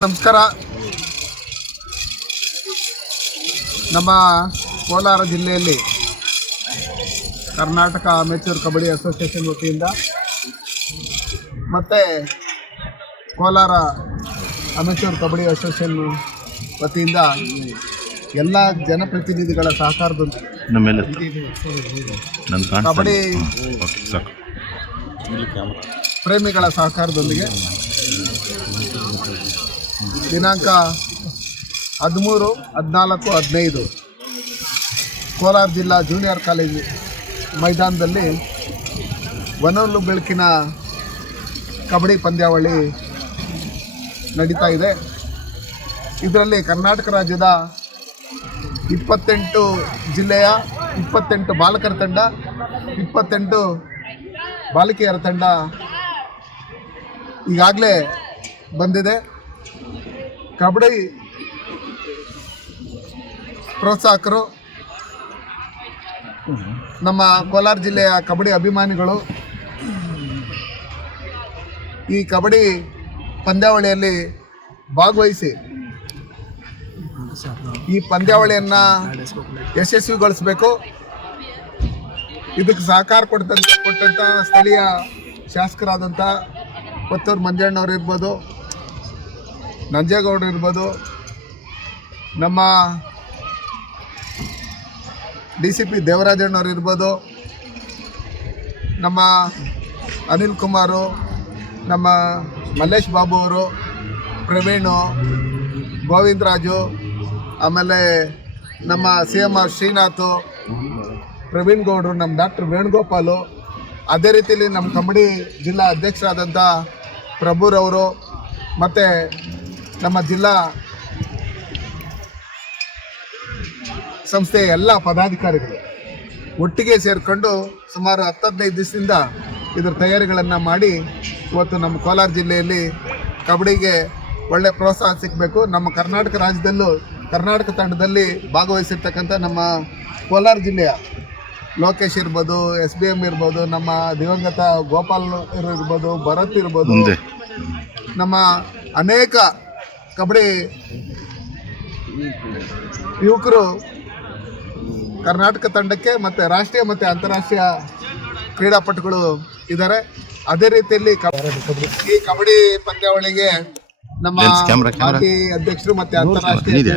ನಮಸ್ಕಾರ ನಮ್ಮ ಕೋಲಾರ ಜಿಲ್ಲೆಯಲ್ಲಿ ಕರ್ನಾಟಕ ಅಮೆಚೂರ್ ಕಬಡ್ಡಿ ಅಸೋಸಿಯೇಷನ್ ವತಿಯಿಂದ ಮತ್ತು ಕೋಲಾರ ಅಮೆಚೂರ್ ಕಬಡ್ಡಿ ಅಸೋಸಿಯೇಷನ್ ವತಿಯಿಂದ ಎಲ್ಲ ಜನಪ್ರತಿನಿಧಿಗಳ ಸಹಕಾರದೊಂದಿಗೆ ಕಬಡ್ಡಿ. ಪ್ರೇಮಿಗಳ ಸಹಕಾರದೊಂದಿಗೆ ದಿನಾಂಕ ಹದಿಮೂರು, ಹದಿನಾಲ್ಕು, ಹದಿನೈದು. ಕೋಲಾರ ಜಿಲ್ಲಾ ಜೂನಿಯರ್ ಕಾಲೇಜ್ ಮೈದಾನದಲ್ಲಿ ವನಲ್ಲು ಬೆಳಕಿನ ಕಬಡ್ಡಿ ಪಂದ್ಯಾವಳಿ ನಡೀತಾ ಇದೆ. ಇದರಲ್ಲಿ ಕರ್ನಾಟಕ ರಾಜ್ಯದ ಇಪ್ಪತ್ತೆಂಟು ಜಿಲ್ಲೆಯ ಇಪ್ಪತ್ತೆಂಟು ಬಾಲಕರ ತಂಡ, ಇಪ್ಪತ್ತೆಂಟು ಬಾಲಕಿಯರ ತಂಡ ಈಗಾಗಲೇ ಬಂದಿದೆ. ಕಬಡ್ಡಿ ಪ್ರೋತ್ಸಾಹಕರು, ನಮ್ಮ ಕೋಲಾರ ಜಿಲ್ಲೆಯ ಕಬಡ್ಡಿ ಅಭಿಮಾನಿಗಳು. ಈ ಕಬಡ್ಡಿ ಪಂದ್ಯಾವಳಿಯಲ್ಲಿ ಭಾಗವಹಿಸಿ, ಈ ಪಂದ್ಯಾವಳಿಯನ್ನು ಯಶಸ್ವಿಗೊಳಿಸಬೇಕು. ಇದಕ್ಕೆ ಸಹಕಾರ ಕೊಡ್ತಂತ ಕೊಟ್ಟಂಥ ಸ್ಥಳೀಯ ಶಾಸಕರಾದಂಥ ಕೊತ್ತೂರು ಮಂಜಣ್ಣವ್ರು ಇರ್ಬೋದು ನಂಜೇಗೌಡರು ಇರ್ಬೋದು. ನಮ್ಮ ಡಿ ಸಿ ಪಿ ದೇವರಾಜಣ್ಣವ್ರು ಇರ್ಬೋದು. ನಮ್ಮ ಅನಿಲ್ ಕುಮಾರು, ನಮ್ಮ ಮಲ್ಲೇಶ್ ಬಾಬು ಅವರು, ಪ್ರವೀಣು ಗೋವಿಂದರಾಜು ಆಮೇಲೆ ನಮ್ಮ C M R Srinath, Praveen ಗೌಡ್ರು, ನಮ್ಮ ಡಾಕ್ಟರ್ ವೇಣುಗೋಪಾಲು, ಅದೇ ರೀತಿಯಲ್ಲಿ ನಮ್ಮ ಕಂಬಡಿ ಜಿಲ್ಲಾ ಅಧ್ಯಕ್ಷರಾದಂಥ ಪ್ರಭುರವರು, ಮತ್ತು ನಮ್ಮ ಜಿಲ್ಲಾ ಸಂಸ್ಥೆಯ ಎಲ್ಲ ಪದಾಧಿಕಾರಿಗಳು ಒಟ್ಟಿಗೆ ಸೇರಿಕೊಂಡು ಸುಮಾರು ಹತ್ತು ಹದಿನೈದು ದಿವಸದಿಂದ ಇದರ ತಯಾರಿಗಳನ್ನು ಮಾಡಿ ಇವತ್ತು ನಮ್ಮ ಕೋಲಾರ ಜಿಲ್ಲೆಯಲ್ಲಿ ಕಬಡ್ಡಿಗೆ ಒಳ್ಳೆ ಪ್ರೋತ್ಸಾಹ ಸಿಗಬೇಕು. ನಮ್ಮ ಕರ್ನಾಟಕ ರಾಜ್ಯದಲ್ಲೂ ಕರ್ನಾಟಕ ತಂಡದಲ್ಲಿ ಭಾಗವಹಿಸಿರ್ತಕ್ಕಂಥ ನಮ್ಮ ಕೋಲಾರ ಜಿಲ್ಲೆಯ ಲೋಕೇಶ್ ಇರ್ಬೋದು ಎಸ್ ಬಿ ಎಂ ಇರ್ಬೋದು ನಮ್ಮ ದಿವಂಗತ ಗೋಪಾಲ್ ಇರ್ಬೋದು ಭರತ್ ಇರ್ಬೋದು ನಮ್ಮ ಅನೇಕ ಕಬಡ್ಡಿ ಯುವಕರು ಕರ್ನಾಟಕ ತಂಡಕ್ಕೆ ಮತ್ತೆ ರಾಷ್ಟ್ರೀಯ ಮತ್ತೆ ಅಂತಾರಾಷ್ಟ್ರೀಯ ಕ್ರೀಡಾಪಟುಗಳು ಇದ್ದಾರೆ. ಅದೇ ರೀತಿಯಲ್ಲಿ ಈ ಕಬಡ್ಡಿ ಪಂದ್ಯಾವಳಿಗೆ ನಮ್ಮ ಅಧ್ಯಕ್ಷರು ಮತ್ತೆ ಅಂತಾರಾಷ್ಟ್ರೀಯ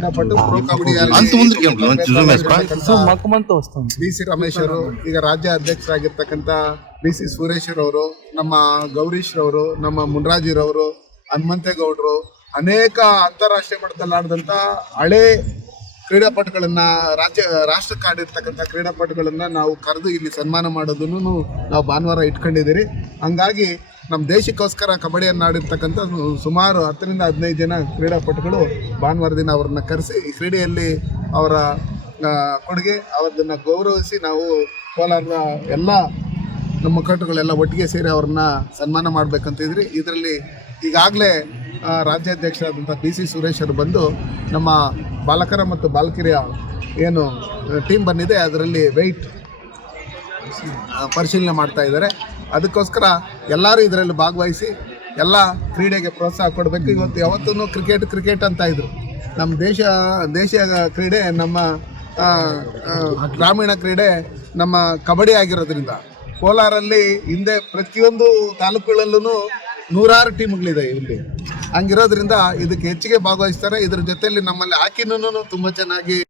ಬಿ ಸಿ ರಮೇಶ್ ಅವರು ಈಗ ರಾಜ್ಯ ಅಧ್ಯಕ್ಷರಾಗಿರ್ತಕ್ಕಂಥ ಬಿ ಸಿ ಸುರೇಶ್ ರವರು ನಮ್ಮ ಗೌರೀಶ್ರವರು ನಮ್ಮ ಮುನ್ರಾಜಿರವರು ಹನುಮಂತೇಗೌಡರು ಅನೇಕ ಅಂತಾರಾಷ್ಟ್ರೀಯ ಮಟ್ಟದಲ್ಲಿ ಆಡಿದಂಥ ಹಳೆ ಕ್ರೀಡಾಪಟುಗಳನ್ನ, ರಾಜ್ಯ ರಾಷ್ಟ್ರಕ್ಕೆ ಆಡಿರ್ತಕ್ಕಂಥ ಕ್ರೀಡಾಪಟುಗಳನ್ನ ನಾವು ಕರೆದು ಇಲ್ಲಿ ಸನ್ಮಾನ ಮಾಡೋದನ್ನು ನಾವು ಭಾನುವಾರ ಇಟ್ಕೊಂಡಿದ್ದೀರಿ. ಹಂಗಾಗಿ ನಮ್ಮ ದೇಶಕ್ಕೋಸ್ಕರ ಕಬಡ್ಡಿಯನ್ನು ಆಡಿರ್ತಕ್ಕಂಥ ಸುಮಾರು ಹತ್ತರಿಂದ ಹದಿನೈದು ಜನ ಕ್ರೀಡಾಪಟುಗಳು ಭಾನುವಾರ ದಿನ ಅವ್ರನ್ನ ಕರೆಸಿ ಈ ಕ್ರೀಡೆಯಲ್ಲಿ ಅವರ ಕೊಡುಗೆ ಅವರನ್ನ ಗೌರವಿಸಿ ನಾವು ಕೋಲಾರದ ಎಲ್ಲ ನಮ್ಮ ಮುಖಂಡರುಗಳೆಲ್ಲ ಒಟ್ಟಿಗೆ ಸೇರಿ ಅವ್ರನ್ನ ಸನ್ಮಾನ ಮಾಡ್ಬೇಕಂತಿದ್ರಿ ಇದರಲ್ಲಿ ಈಗಾಗಲೇ ರಾಜ್ಯಾಧ್ಯಕ್ಷರಾದಂಥ ಬಿ ಸಿ ಸುರೇಶ್ ಅವರು ಬಂದು ನಮ್ಮ ಬಾಲಕರ ಮತ್ತು ಬಾಲಕಿಯರ ಏನು ಟೀಮ್ ಬಂದಿದೆ, ಅದರಲ್ಲಿ ವೆಯ್ಟ್ ಪರಿಶೀಲನೆ ಮಾಡ್ತಾ ಇದ್ದಾರೆ. ಅದಕ್ಕೋಸ್ಕರ ಎಲ್ಲರೂ ಇದರಲ್ಲಿ ಭಾಗವಹಿಸಿ ಎಲ್ಲ ಕ್ರೀಡೆಗೆ ಪ್ರೋತ್ಸಾಹ ಕೊಡಬೇಕು. ಇವತ್ತು ಯಾವತ್ತೂ ಕ್ರಿಕೆಟ್ ಕ್ರಿಕೆಟ್ ಅಂತ ಇದ್ರು. ನಮ್ಮ ದೇಶ, ದೇಶೀಯ ಕ್ರೀಡೆ ನಮ್ಮ ಗ್ರಾಮೀಣ ಕ್ರೀಡೆ ನಮ್ಮ ಕಬಡ್ಡಿ ಆಗಿರೋದ್ರಿಂದ ಕೋಲಾರಲ್ಲಿ ಹಿಂದೆ ಪ್ರತಿಯೊಂದು ತಾಲೂಕುಗಳಲ್ಲೂ ನೂರಾರು ಟೀಮ್ಗಳಿದೆ ಇಲ್ಲಿ. ಹಂಗಿರೋದ್ರಿಂದ ಇದಕ್ಕೆ ಹೆಚ್ಚಿಗೆ ಭಾಗವಹಿಸ್ತಾರೆ. ಇದ್ರ ಜೊತೆಯಲ್ಲಿ ನಮ್ಮಲ್ಲಿ ಹಾಕಿನೂ ತುಂಬ ಚೆನ್ನಾಗಿ